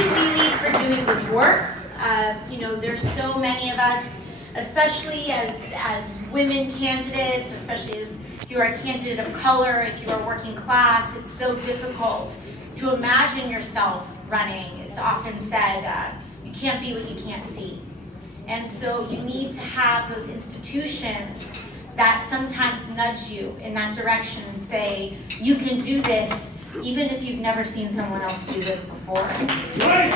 you, WeLead, for doing this work. You know, there's so many of us, especially as women candidates, especially as if you're a candidate of color, if you are working class, it's so difficult to imagine yourself running. It's often said, you can't be what you can't see. And so you need to have those institutions that sometimes nudge you in that direction and say, you can do this, even if you've never seen someone else do this before. Because you can.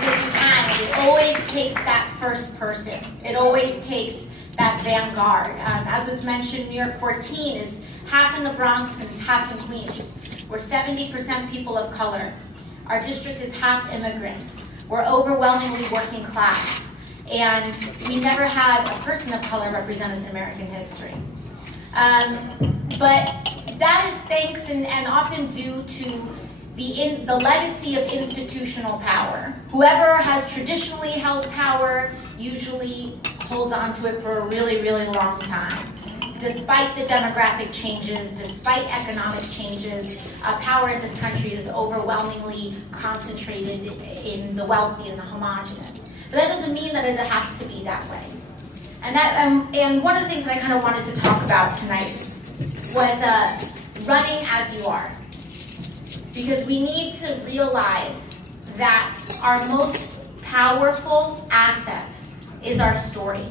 Because you can. It always takes that first person. It always takes that vanguard. As was mentioned, New York 14 is half in the Bronx and half in Queens. We're 70% people of color. Our district is half immigrant. We're overwhelmingly working class. And we never had a person of color represent us in American history. But that is thanks and often due to the legacy of institutional power. Whoever has traditionally held power usually holds on to it for a really, really long time. Despite the demographic changes, despite economic changes, power in this country is overwhelmingly concentrated in the wealthy and the homogenous. But that doesn't mean that it has to be that way. And one of the things that I kind of wanted to talk about tonight was running as you are. Because we need to realize that our most powerful asset is our story.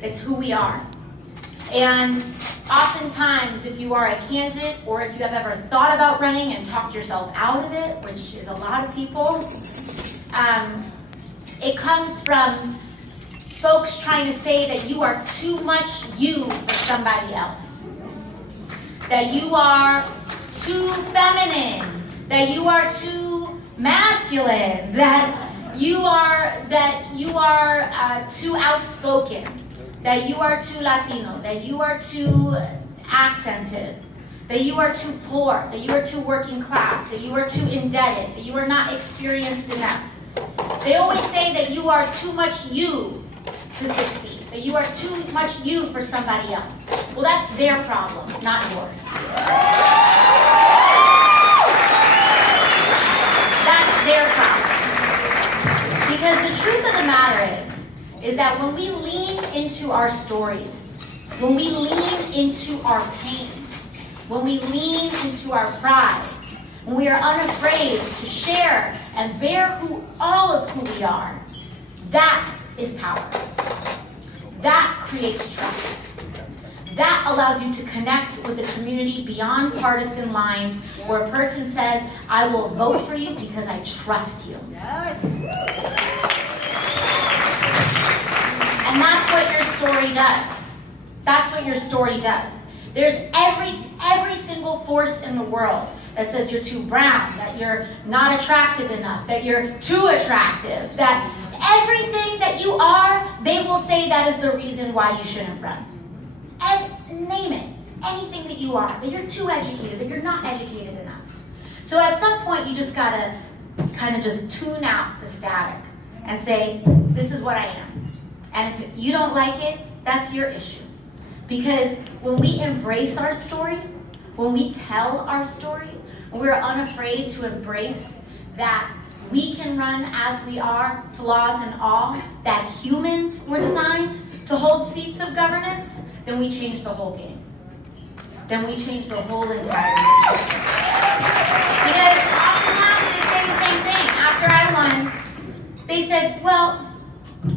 It's who we are. And oftentimes, if you are a candidate or if you have ever thought about running and talked yourself out of it, which is a lot of people, it comes from folks trying to say that you are too much you for somebody else. That you are too feminine, that you are too masculine, that you are too outspoken, that you are too Latino, that you are too accented, that you are too poor, that you are too working class, that you are too indebted, that you are not experienced enough. They always say that you are too much you to succeed, that you are too much you for somebody else. Well, that's their problem, not yours. That's their problem. Because the truth of the matter is that when we lean into our stories, when we lean into our pain, when we lean into our pride, when we are unafraid to share and bear all of who we are, that is power. That creates trust. That allows you to connect with the community beyond partisan lines, where a person says, I will vote for you because I trust you. Yes. And that's what your story does. That's what your story does. There's every single force in the world that says you're too brown, that you're not attractive enough, that you're too attractive, that everything that you are, they will say that is the reason why you shouldn't run. And name it. Anything that you are, that you're too educated, that you're not educated enough. So at some point, you just gotta kind of just tune out the static and say, this is what I am. And if you don't like it, that's your issue. Because when we embrace our story, when we tell our story, when we're unafraid to embrace that we can run as we are, flaws and all, that humans were designed to hold seats of governance, then we change the whole game. Then we change the whole entire game. Because oftentimes they say the same thing. After I won, they said, well,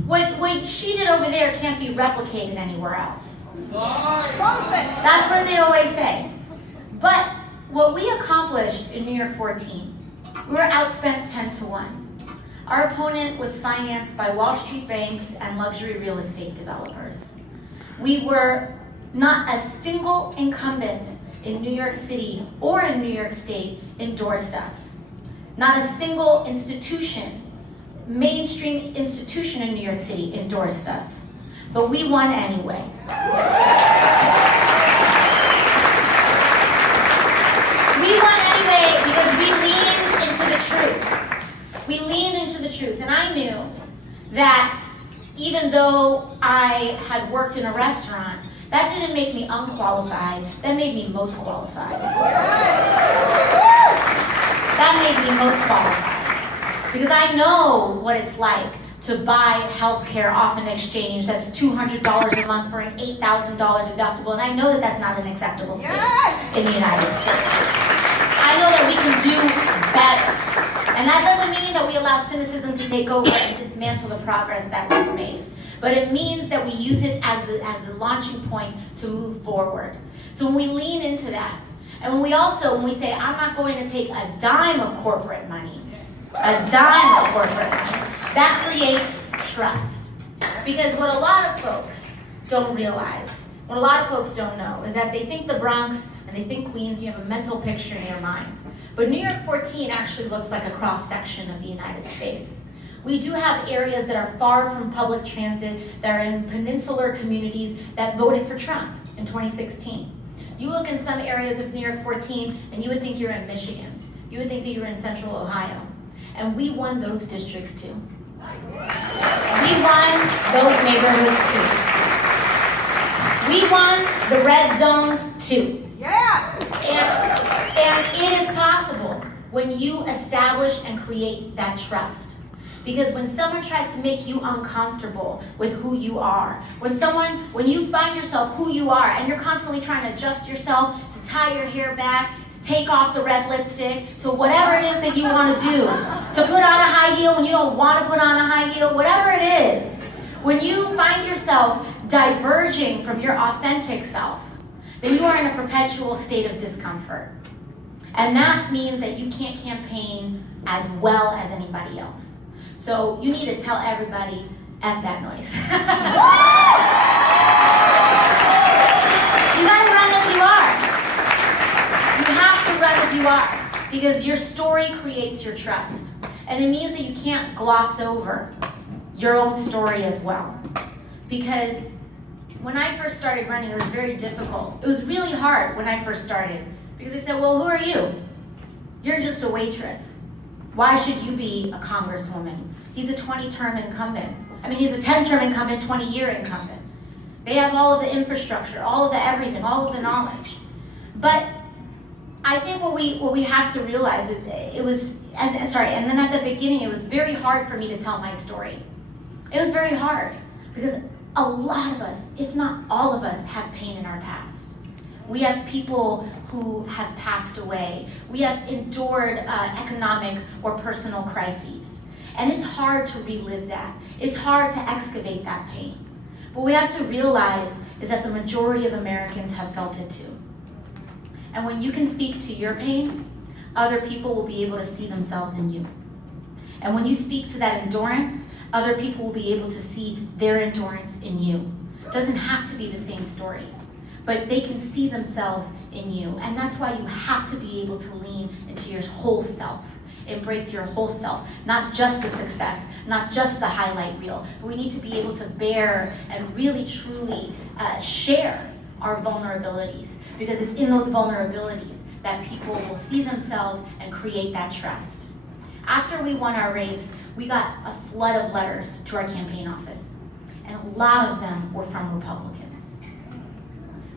what she did over there can't be replicated anywhere else. That's what they always say. But what we accomplished in New York 14, we were outspent 10-1. Our opponent was financed by Wall Street banks and luxury real estate developers. We were not a single incumbent in New York City or in New York State endorsed us. Not a single institution, mainstream institution in New York City endorsed us. But we won anyway. We won anyway because we leaned into the truth. We leaned into the truth. And I knew that even though I had worked in a restaurant, that didn't make me unqualified. That made me most qualified. That made me most qualified. Because I know what it's like to buy health care off an exchange that's $200 a month for an $8,000 deductible, and I know that that's not an acceptable state in the United States. I know that we can do better. And that doesn't mean that we allow cynicism to take over and dismantle the progress that we've made. But it means that we use it as the launching point to move forward. So when we lean into that, and when we say, I'm not going to take a dime of corporate money, that creates trust. Because what a lot of folks don't realize, what a lot of folks don't know, is that they think the Bronx and they think Queens, you have a mental picture in your mind. But New York 14 actually looks like a cross-section of the United States. We do have areas that are far from public transit, that are in peninsular communities that voted for Trump in 2016. You look in some areas of New York 14 and you would think you're in Michigan. You would think that you were in central Ohio. And we won those districts too. We won those neighborhoods too. We won the red zones too. Yeah. And it is possible when you establish and create that trust. Because when someone tries to make you uncomfortable with who you are, when you find yourself who you are and you're constantly trying to adjust yourself, to tie your hair back, to take off the red lipstick, to whatever it is that you want to do, to put on a high heel when you don't want to put on a high heel, whatever it is, when you find yourself diverging from your authentic self, then you are in a perpetual state of discomfort. And that means that you can't campaign as well as anybody else. So you need to tell everybody, F that noise. You gotta run as you are. You have to run as you are, because your story creates your trust. And it means that you can't gloss over your own story as well. Because when I first started running, it was very difficult. It was really hard when I first started, because they said, well, who are you? You're just a waitress. Why should you be a congresswoman? He's a 20-term incumbent. He's a 10-term incumbent, 20-year incumbent. They have all of the infrastructure, all of the everything, all of the knowledge. But I think what we have to realize is and then at the beginning, it was very hard for me to tell my story. It was very hard because a lot of us, if not all of us, have pain in our past. We have people who have passed away. We have endured economic or personal crises. And it's hard to relive that. It's hard to excavate that pain. What we have to realize is that the majority of Americans have felt it too. And when you can speak to your pain, other people will be able to see themselves in you. And when you speak to that endurance, other people will be able to see their endurance in you. It doesn't have to be the same story, but they can see themselves in you. And that's why you have to be able to lean into your whole self. Embrace your whole self, not just the success, not just the highlight reel, but we need to be able to bear and really truly share our vulnerabilities, because it's in those vulnerabilities that people will see themselves and create that trust. After we won our race, we got a flood of letters to our campaign office, and a lot of them were from Republicans.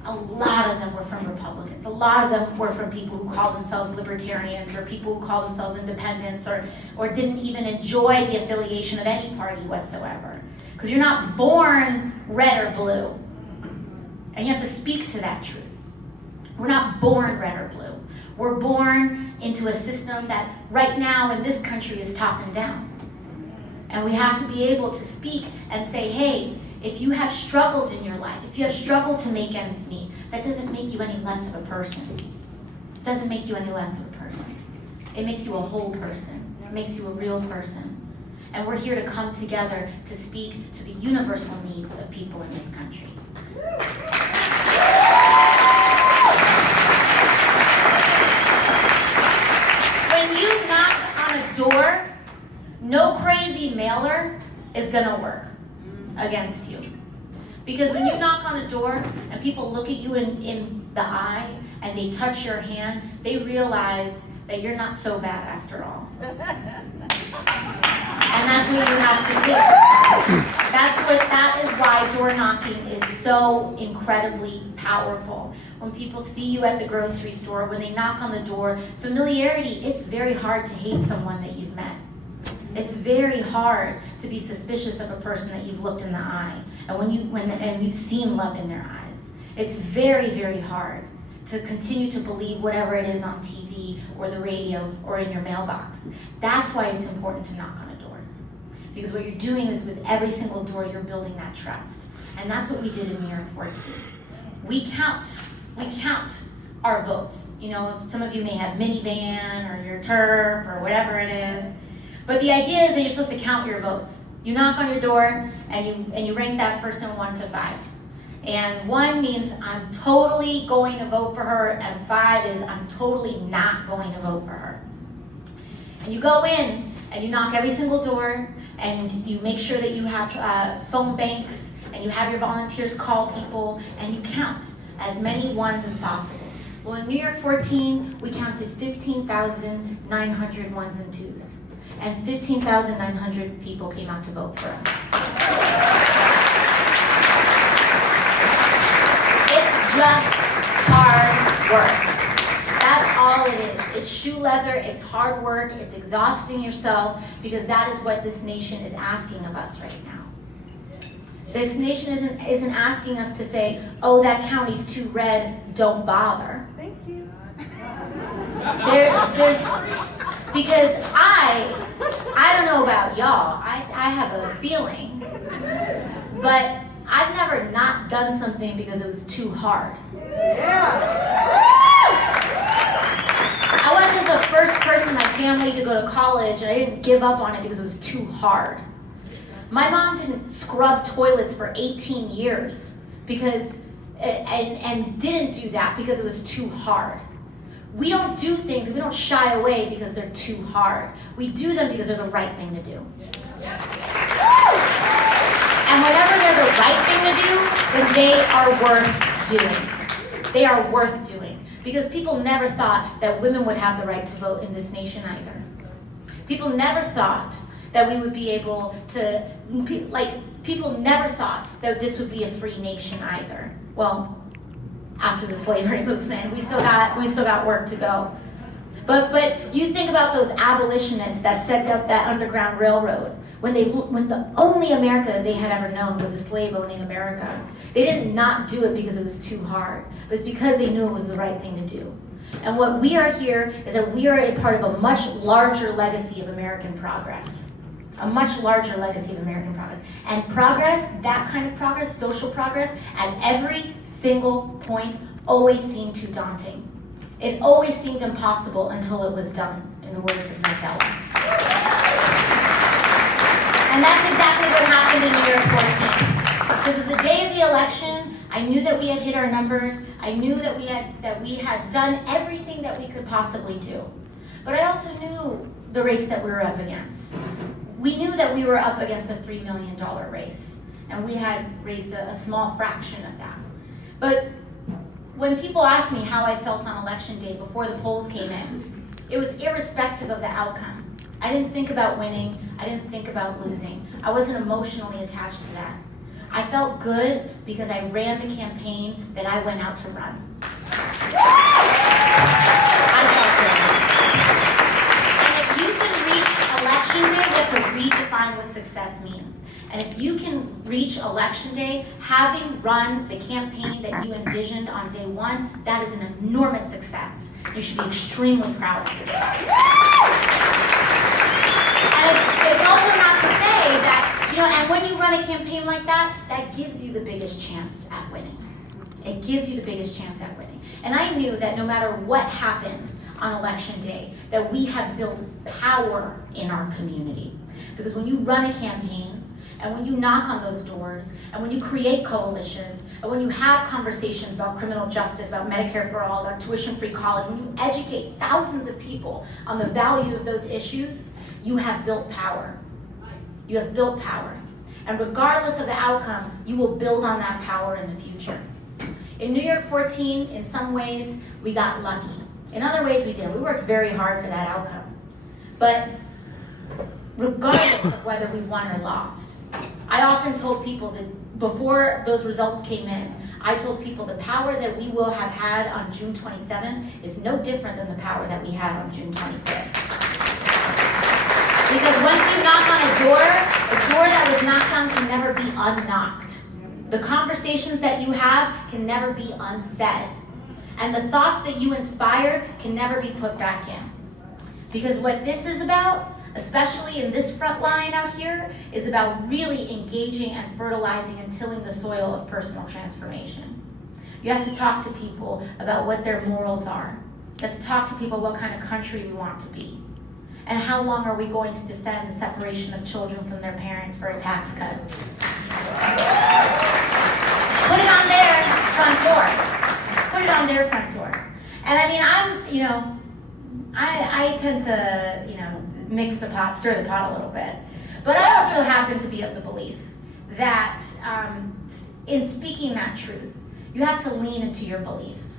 A lot of them were from Republicans. A lot of them were from people who called themselves libertarians, or people who called themselves independents, or didn't even enjoy the affiliation of any party whatsoever. Because you're not born red or blue. And you have to speak to that truth. We're not born red or blue. We're born into a system that right now in this country is top and down. And we have to be able to speak and say, hey, if you have struggled in your life, if you have struggled to make ends meet, that doesn't make you any less of a person. It doesn't make you any less of a person. It makes you a whole person. It makes you a real person. And we're here to come together to speak to the universal needs of people in this country. When you knock on a door, no crazy mailer is gonna work against you. Because when you knock on a door and people look at you in the eye and they touch your hand, they realize that you're not so bad after all. And that's what you have to do. That is why door knocking is so incredibly powerful. when people see you at the grocery store, when they knock on the door. Familiarity, it's very hard to hate someone that you've met. It's very hard to be suspicious of a person that you've looked in the eye and you've seen love in their eyes. It's very, very hard to continue to believe whatever it is on TV or the radio or in your mailbox. That's why it's important to knock on a door. Because what you're doing is with every single door, you're building that trust. And that's what we did in New York 14. We count our votes. You know, some of you may have minivan or your turf or whatever it is. But the idea is that you're supposed to count your votes. You knock on your door and you rank that person 1 to 5. And 1 means I'm totally going to vote for her, and 5 is I'm totally not going to vote for her. And you go in and you knock every single door, and you make sure that you have phone banks, and you have your volunteers call people, and you count as many ones as possible. Well, in New York 14, we counted 15,900 ones and twos. And 15,900 people came out to vote for us. It's just hard work. That's all it is. It's shoe leather, it's hard work, it's exhausting yourself, because that is what this nation is asking of us right now. This nation isn't asking us to say, oh, that county's too red, don't bother. Thank you. Because I don't know about y'all, I have a feeling, but I've never not done something because it was too hard. I wasn't the first person in my family to go to college, and I didn't give up on it because it was too hard. My mom didn't scrub toilets for 18 years and didn't do that because it was too hard. We don't do things, we don't shy away because they're too hard. We do them because they're the right thing to do. And whenever they're the right thing to do, then they are worth doing. They are worth doing. Because people never thought that women would have the right to vote in this nation either. People never thought that we would be able to, people never thought that this would be a free nation either. Well, after the slavery movement, we still got work to go. But you think about those abolitionists that set up that Underground Railroad, when the only America they had ever known was a slave-owning America. They did not do it because it was too hard, but it's because they knew it was the right thing to do. And what we are here is that we are a part of a much larger legacy of American progress. A much larger legacy of American progress. And progress, that kind of progress, social progress, at every single point always seemed too daunting. It always seemed impossible until it was done, in the words of Mandela. And that's exactly what happened in New York 14. Because of the day of the election, I knew that we had hit our numbers. I knew that we had done everything that we could possibly do. But I also knew the race that we were up against. We knew that we were up against a $3 million race, and we had raised a small fraction of that. But when people asked me how I felt on election day before the polls came in, it was irrespective of the outcome. I didn't think about winning. I didn't think about losing. I wasn't emotionally attached to that. I felt good because I ran the campaign that I went out to run. I felt good. And if you can reach election day, you have to redefine what success means. And if you can reach election day, having run the campaign that you envisioned on day one, that is an enormous success. You should be extremely proud of yourself. And it's also not to say that, and when you run a campaign like that, that gives you the biggest chance at winning. It gives you the biggest chance at winning. And I knew that no matter what happened on election day, that we have built power in our community. Because when you run a campaign, and when you knock on those doors, and when you create coalitions, and when you have conversations about criminal justice, about Medicare for all, about tuition-free college, when you educate thousands of people on the value of those issues, you have built power. You have built power. And regardless of the outcome, you will build on that power in the future. In New York 14, in some ways, we got lucky. In other ways, we didn't. We worked very hard for that outcome. But regardless of whether we won or lost, I often told people that before those results came in, I told people the power that we will have had on June 27th is no different than the power that we had on June 25th. Because once you knock on a door that was knocked on can never be unknocked. The conversations that you have can never be unsaid. And the thoughts that you inspire can never be put back in. Because what this is about, especially in this front line out here, is about really engaging and fertilizing and tilling the soil of personal transformation. You have to talk to people about what their morals are. You have to talk to people what kind of country we want to be. And how long are we going to defend the separation of children from their parents for a tax cut? Put it on their front door. Put it on their front door. And I mean, I tend to, mix the pot, stir the pot a little bit. But I also happen to be of the belief that in speaking that truth, you have to lean into your beliefs.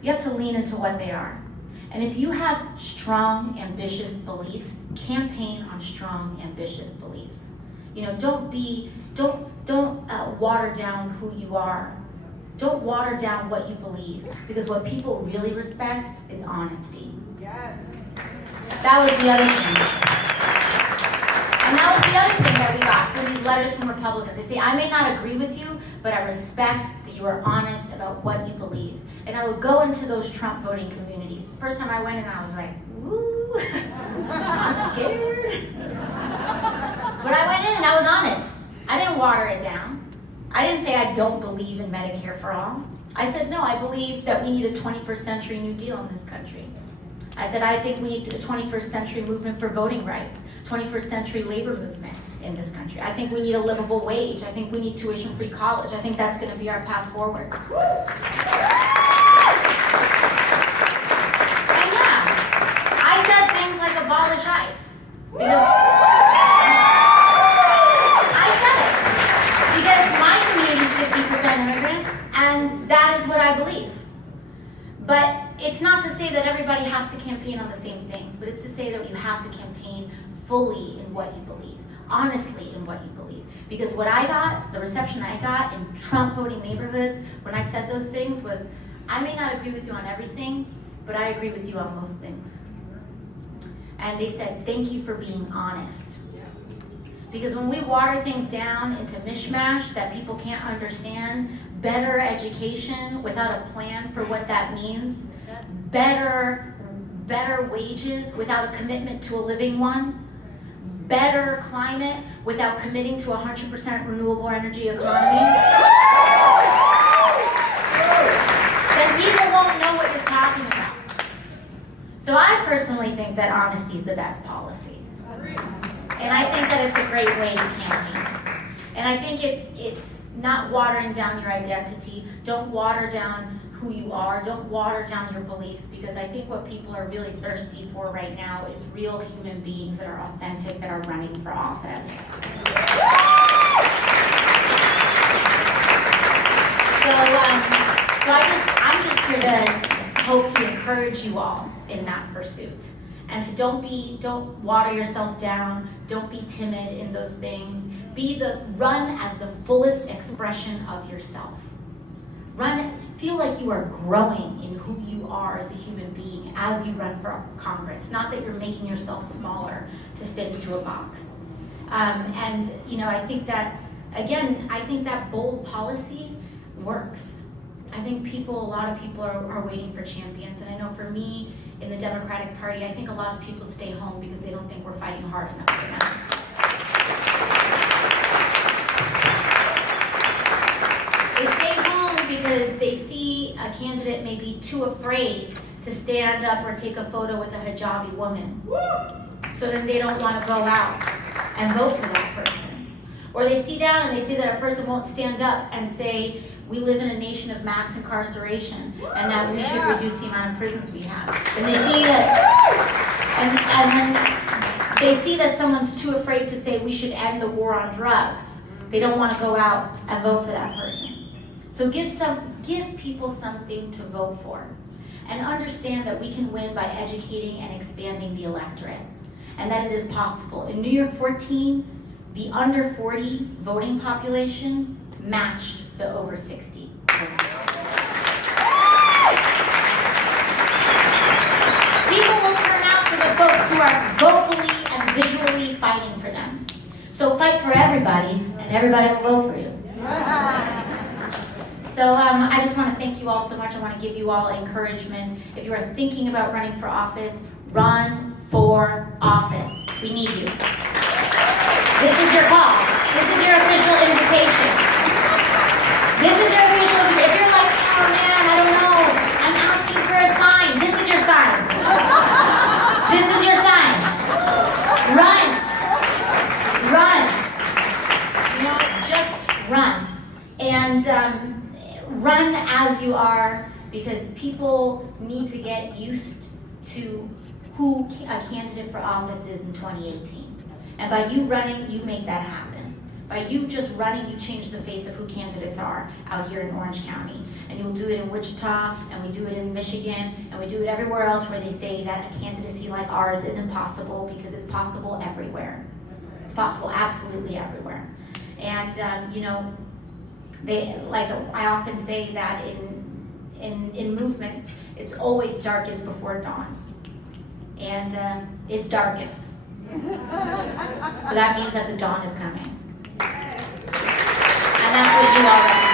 You have to lean into what they are. And if you have strong, ambitious beliefs, campaign on strong, ambitious beliefs. Don't water down who you are. Don't water down what you believe, because what people really respect is honesty. Yes. That was the other thing. And that was the other thing that we got from these letters from Republicans. They say, I may not agree with you, but I respect that you are honest about what you believe. And I would go into those Trump voting communities. First time I went in, I was like, ooh, I'm scared. But I went in and I was honest. I didn't water it down. I didn't say I don't believe in Medicare for all. I said, no, I believe that we need a 21st century New Deal in this country. I said, I think we need a 21st century movement for voting rights, 21st century labor movement in this country. I think we need a livable wage. I think we need tuition-free college. I think that's going to be our path forward. And yeah, I said things like abolish ICE. Because I said it. Because my community is 50% immigrant, and that is what I believe. But it's not to say that everybody has to campaign on the same things, but it's to say that you have to campaign fully in what you believe, honestly in what you believe. Because what I got, the reception I got in Trump voting neighborhoods when I said those things was, I may not agree with you on everything, but I agree with you on most things. And they said, thank you for being honest. Because when we water things down into mishmash that people can't understand, better education without a plan for what that means, better wages without a commitment to a living one, better climate without committing to 100% renewable energy economy, then people won't know what you're talking about. So I personally think that honesty is the best policy. And I think that it's a great way to campaign. And I think it's not watering down your identity. Don't water down who you are. Don't water down your beliefs, because I think what people are really thirsty for right now is real human beings that are authentic, that are running for office. So I'm just here to hope to encourage you all in that pursuit. And to don't water yourself down, don't be timid in those things. Run as the fullest expression of yourself. Feel like you are growing in who you are as a human being as you run for Congress. Not that you're making yourself smaller to fit into a box. I think that, again, I think that bold policy works. I think a lot of people are waiting for champions. And I know for me, in the Democratic Party, I think a lot of people stay home because they don't think we're fighting hard enough for them. They stay home because they see a candidate may be too afraid to stand up or take a photo with a hijabi woman. So then they don't want to go out and vote for that person. Or they see down and they see that a person won't stand up and say, we live in a nation of mass incarceration, and that we should reduce the amount of prisons we have. And they see that, and then they see that someone's too afraid to say we should end the war on drugs. They don't want to go out and vote for that person. So give people something to vote for, and understand that we can win by educating and expanding the electorate, and that it is possible. In New York 14, the under 40 voting population matched the over 60. are vocally and visually fighting for them. So fight for everybody, and everybody will vote for you. So I just want to thank you all so much. I want to give you all encouragement. If you are thinking about running for office, run for office. We need you. This is your call. This is your official invitation. This is your official invitation. If you're like, oh man, I don't know, I'm asking for a sign, this is your sign. This is your sign. Run. Run. You know, just run. And run as you are, because people need to get used to who a candidate for office is in 2018. And by you running, you make that happen. By you just running, you change the face of who candidates are out here in Orange County. And you'll do it in Wichita, and we do it in Michigan, and we do it everywhere else where they say that a candidacy like ours isn't possible, because it's possible everywhere. It's possible absolutely everywhere. And you know, I often say that in movements, it's always darkest before dawn. And it's darkest. So that means that the dawn is coming. And that's what you all represent.